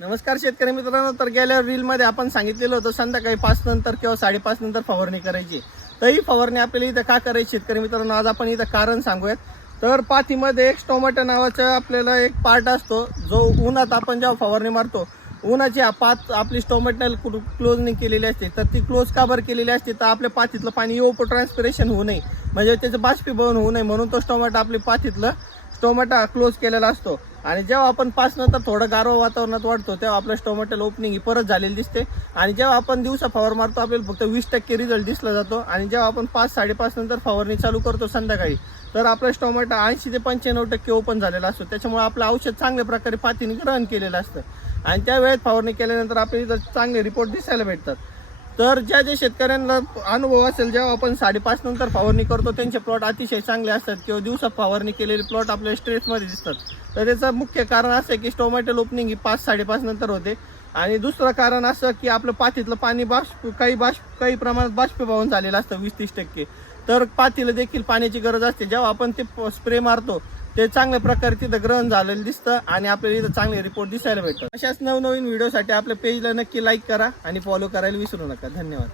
नमस्कार शेतकरी मित्रांनो, तर गेल्या रीलमध्ये आपण सांगितलेलं होतं संध्याकाळी 5 नंतर किंवा 5:30 नंतर फवारणी करायची. तर ही फवारणी आपल्याला इथं का करायची शेतकरी मित्रांनो, आज आपण इथं कारण सांगूयात. तर पातीमध्ये एक टोमॅटो नावाचा आपल्याला एक पार्ट असतो, जो उन्हात आपण जेव्हा फवारणी मारतो, उन्हाची पात आपली टोमॅटो क्लोज नाही केलेली असते. तर ती क्लोज का बरं केलेली असते, तर आपल्या पातीतलं पाणी ओपो ट्रान्सपिरेशन होऊ नये, म्हणजे त्याचं बाष्पीभवन होऊ नये, म्हणून तो टोमॅटो आपल्या पातीतलं टोमॅटो क्लोज केलेला असतो. आणि जेव्हा आपण 5 नंतर थोडं गारवा वातावरणात वाढतो, तेव्हा आपल्या टोमॅटोला ओपनिंग ही परत झालेली दिसते. आणि जेव्हा आपण दिवसा फवार मारतो, आपल्याला फक्त 20% रिझल्ट दिसला जातो. आणि जेव्हा आपण 5-5:30 नंतर फवारणी चालू करतो संध्याकाळी, तर आपलं टोमॅटो 80 ते 95% ओपन झालेला असतो. त्याच्यामुळे आपलं औषध चांगल्या प्रकारे पातीने ग्रहण केलेलं असतं आणि त्या वेळेत फवारणी केल्यानंतर आपल्याला चांगले रिपोर्ट दिसायला भेटतात. तर ज्या शेतकऱ्यांना अनुभव असेल, जेव्हा आपण 5:30 नंतर फवारणी करतो, त्यांचे प्लॉट अतिशय चांगले असतात किंवा दिवसा फवारणी केलेले प्लॉट आपल्या स्ट्रेसमध्ये दिसतात. तर त्याचं मुख्य कारण असं आहे की टोमॅटो ओपनिंग ही 5-5:30 नंतर होते. आणि दुसरं कारण असं की आपलं पातीतलं पाणी काही प्रमाणात बाष्पीभवन झालेलं असतं 20-30%. तर पातीला देखील पाण्याची गरज असते. जेव्हा आपण ते स्प्रे मारतो, ते चांगल्या प्रकारे तिथं ग्रहण झालेलं दिसतं आणि आपल्याला इथं चांगले रिपोर्ट दिसायला भेटतात. अशाच नवनवीन व्हिडिओसाठी आपल्या पेजला नक्की लाईक करा आणि फॉलो करायला विसरू नका. धन्यवाद.